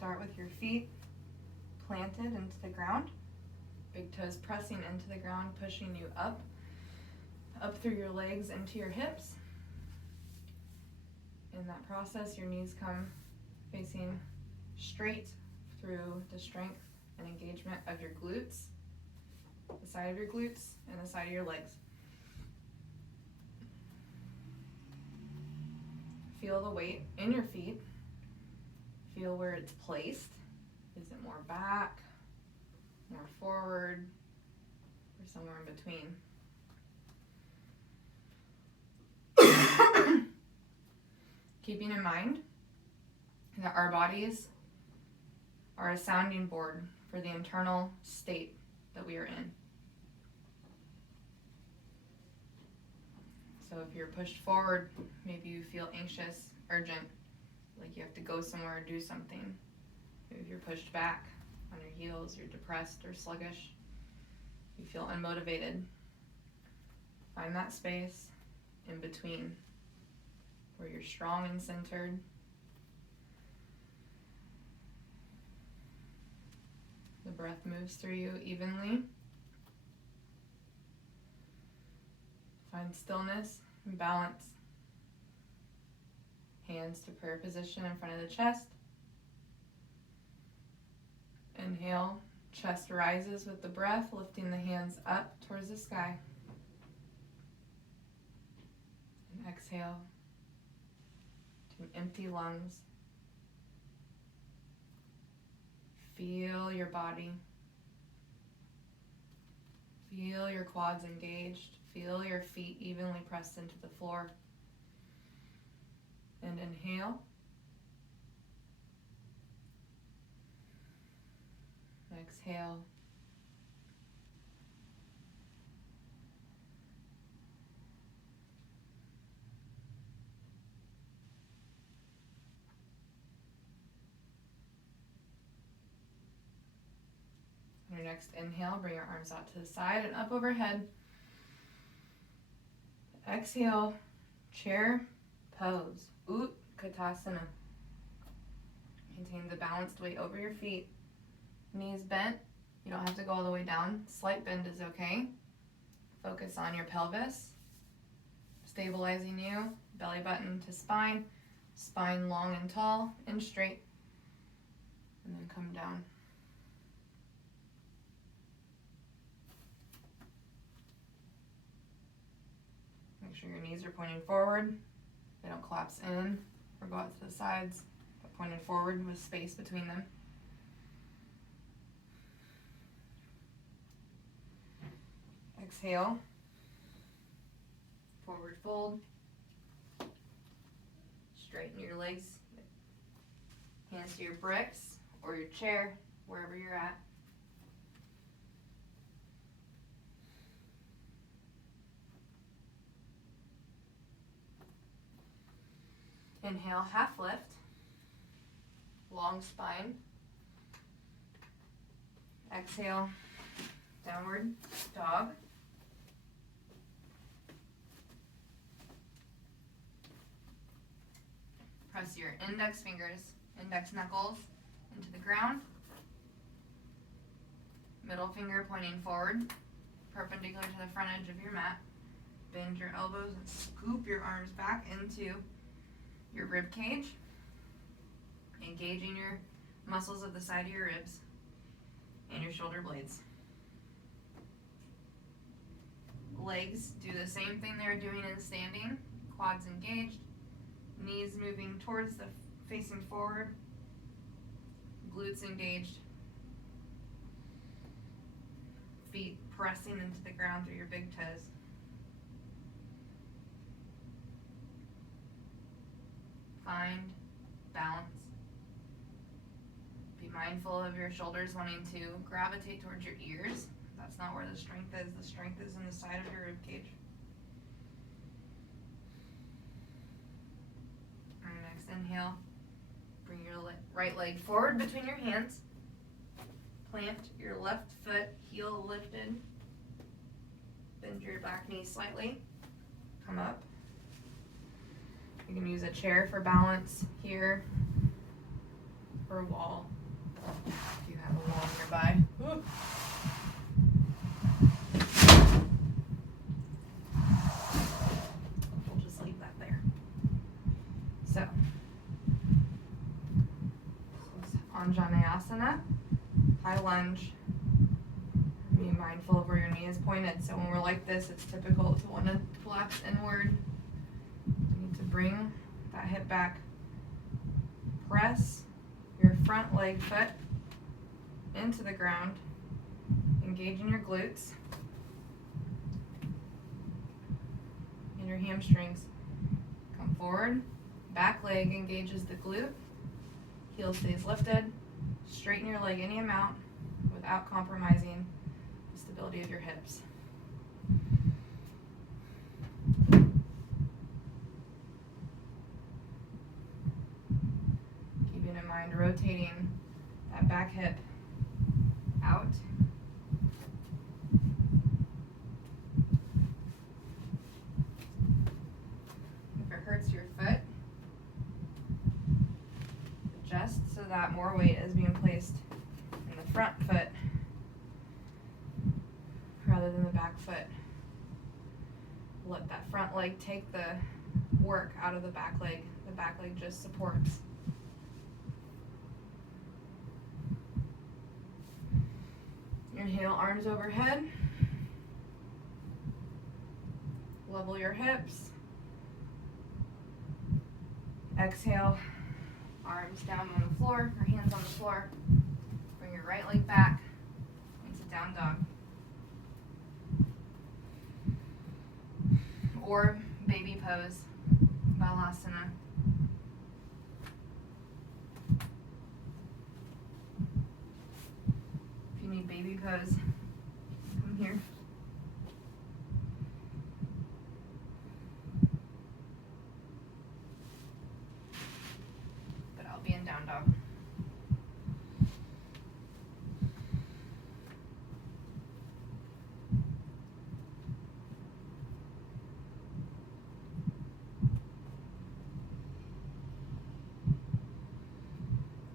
Start with your feet planted into the ground. Big toes pressing into the ground, pushing you up through your legs into your hips. In that process, your knees come facing straight through the strength and engagement of your glutes, the side of your glutes, and the side of your legs. Feel the weight in your feet. Feel where it's placed. Is it more back, more forward, or somewhere in between? Keeping in mind that our bodies are a sounding board for the internal state that we are in. So if you're pushed forward, maybe you feel anxious, urgent, like you have to go somewhere or do something. Maybe if you're pushed back on your heels, you're depressed or sluggish, you feel unmotivated. Find that space in between where you're strong and centered. The breath moves through you evenly. Find stillness and balance. Hands to prayer position in front of the chest. Inhale, chest rises with the breath, lifting the hands up towards the sky. And exhale to empty lungs. Feel your body. Feel your quads engaged. Feel your feet evenly pressed into the floor. And inhale. Exhale. On your next inhale, bring your arms out to the side and up overhead. Exhale, chair pose, Utkatasana. Maintain the balanced weight over your feet. Knees bent. You don't have to go all the way down. Slight bend is okay. Focus on your pelvis, stabilizing you. Belly button to spine. Spine long and tall and straight. And then come down. Make sure your knees are pointing forward. They don't collapse in or go out to the sides, but pointed forward with space between them. Exhale. Forward fold. Straighten your legs. Hands to your bricks or your chair, wherever you're at. Inhale, half lift, long spine. Exhale, downward dog. Press your index knuckles into the ground. Middle finger pointing forward, perpendicular to the front edge of your mat. Bend your elbows and scoop your arms back into your rib cage, engaging your muscles at the side of your ribs and your shoulder blades. Legs do the same thing they're doing in standing. Quads engaged, knees moving towards the facing forward, glutes engaged, feet pressing into the ground through your big toes. Find balance. Be mindful of your shoulders wanting to gravitate towards your ears. That's not where the strength is. The strength is in the side of your rib cage. On your next inhale, bring your right leg forward between your hands. Plant your left foot, heel lifted. Bend your back knee slightly. Come up. You can use a chair for balance here. or wall, if you have a wall nearby. Ooh. We'll just leave that there. So, Anjaneyasana, high lunge. Be mindful of where your knee is pointed. So when we're like this, it's typical to want to collapse inward. You need to bring that hip back. Press your front leg foot into the ground. Engage in your glutes and your hamstrings. Come forward. Back leg engages the glute. Heel stays lifted. Straighten your leg any amount without compromising the stability of your hips. Keeping in mind rotating that back hip out. If it hurts your foot, adjust so that more weight is being placed in the front foot rather than the back foot. Let that front leg take the work out of the back leg. The back leg just supports. Inhale, arms overhead. Level your hips. Exhale, arms down on the floor, or hands on the floor. Bring your right leg back into down dog. Or baby pose, balasana. If you need baby pose, come here. But I'll be in down dog.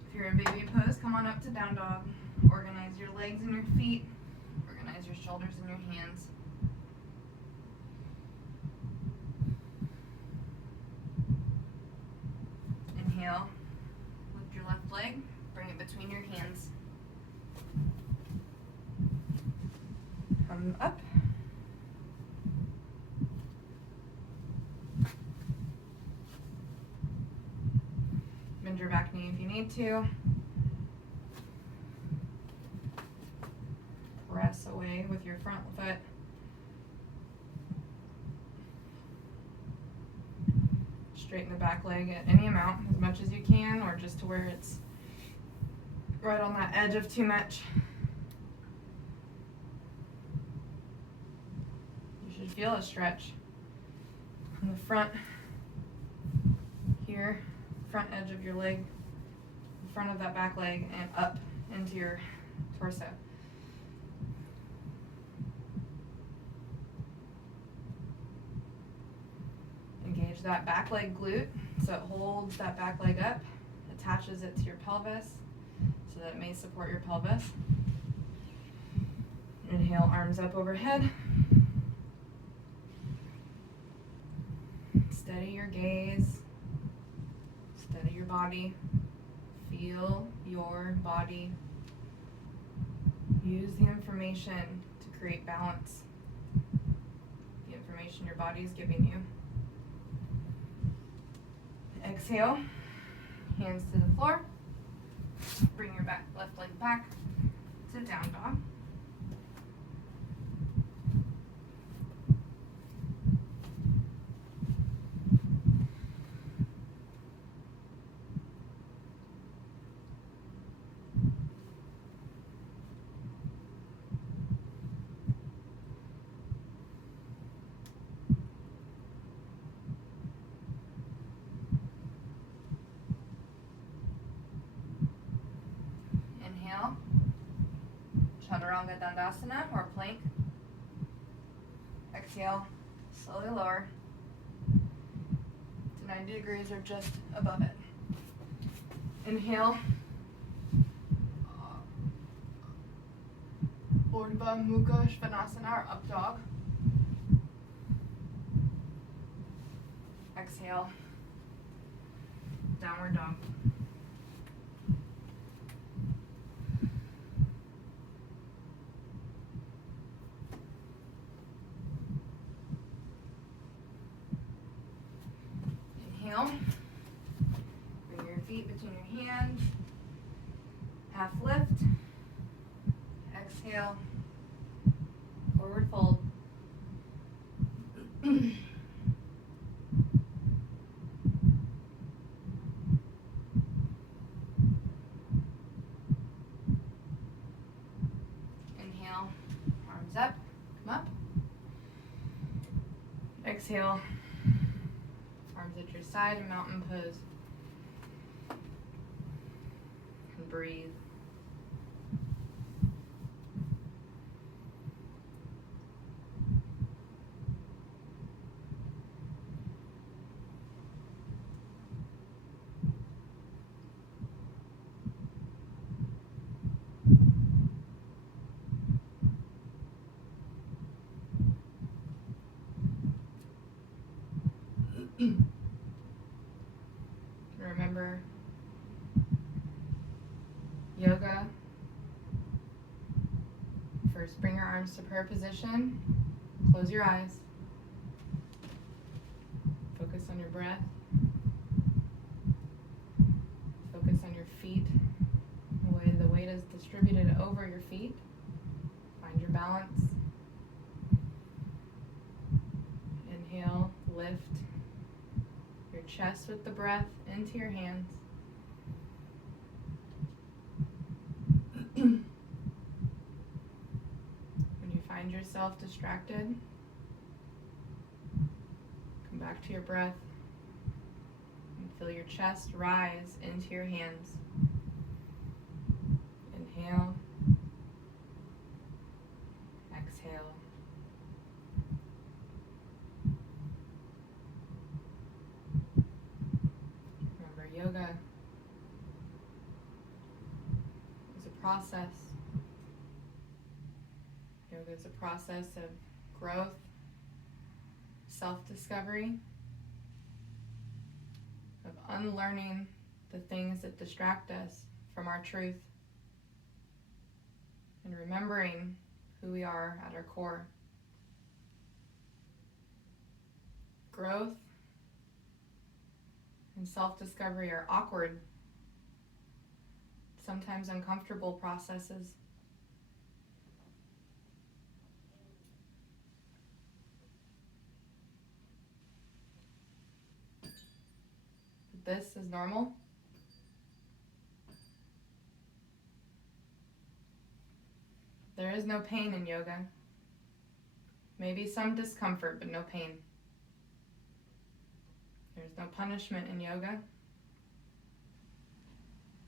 If you're in baby pose, come on up to down dog. Organize your legs and your feet. Organize your shoulders and your hands. Inhale. Lift your left leg. Bring it between your hands. Come up. Bend your back knee if you need to. Press away with your front foot. Straighten the back leg at any amount, as much as you can, or just to where it's right on that edge of too much. You should feel a stretch on the front here, front edge of your leg, the front of that back leg, and up into your torso. Engage that back leg glute so it holds that back leg up, attaches it to your pelvis so that it may support your pelvis. Inhale, arms up overhead. Steady your gaze, steady your body, feel your body. Use the information to create balance, the information your body is giving you. Exhale, hands to the floor. Bring your left leg back to down dog. Inhale, Chaturanga Dandasana or plank. Exhale, slowly lower to 90 degrees or just above it. Inhale, Urdhva Mukha Svanasana, or up dog. Exhale, downward dog. Inhale, bring your feet between your hands, half lift. Exhale, forward fold. Inhale, arms up, come up. Exhale, arms at your side in mountain pose. And breathe. Remember, yoga. First, bring your arms to prayer position. Close your eyes. Focus on your breath. Focus on your feet. The way the weight is distributed over your feet. Find your balance. Inhale, lift your chest with the breath into your hands. When you find yourself distracted, come back to your breath and feel your chest rise into your hands. Inhale, exhale. Remember, yoga is a process. Yoga is a process of growth, self-discovery, of unlearning the things that distract us from our truth, and remembering who we are at our core. Growth and self-discovery are awkward, sometimes uncomfortable processes. This is normal. There is no pain in yoga. Maybe some discomfort, but no pain. There's no punishment in yoga.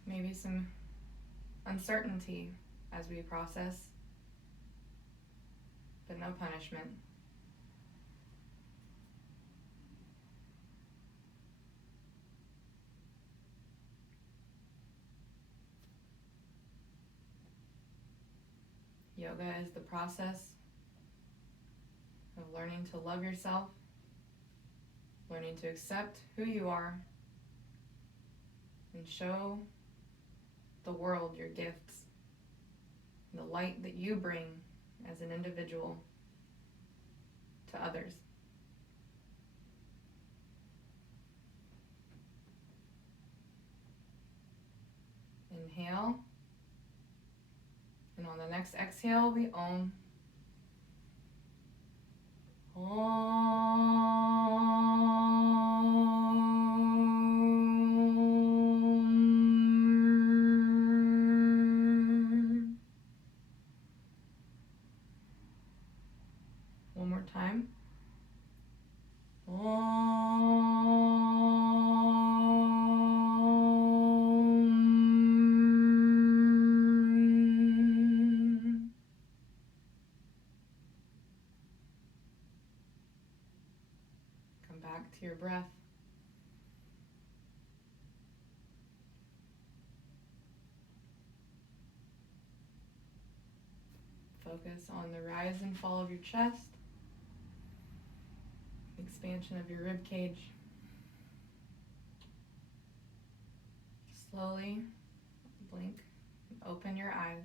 Maybe some uncertainty as we process, but no punishment. Yoga is the process of learning to love yourself, learning to accept who you are, and show the world your gifts, the light that you bring as an individual to others. Inhale. And on the next exhale, we Om. Om. One more time. To your breath. focus on the rise and fall of your chest, expansion of your rib cage. Slowly blink and open your eyes.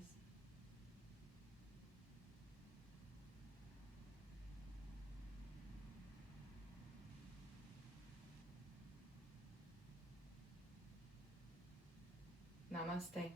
Namaste.